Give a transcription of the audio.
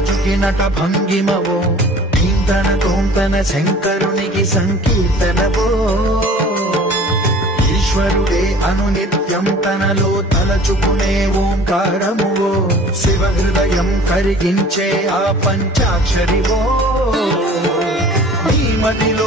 రాజుకి నట భంగిమవో ధీంతన తోంతన శంకరునికి సంకీర్తనవో ఈశ్వరుడే అనునిత్యం తనలో తలచుకునే ఓంకారమువో శివ హృదయం కరిగించే ఆ పంచాక్షరివో నీ మదిలో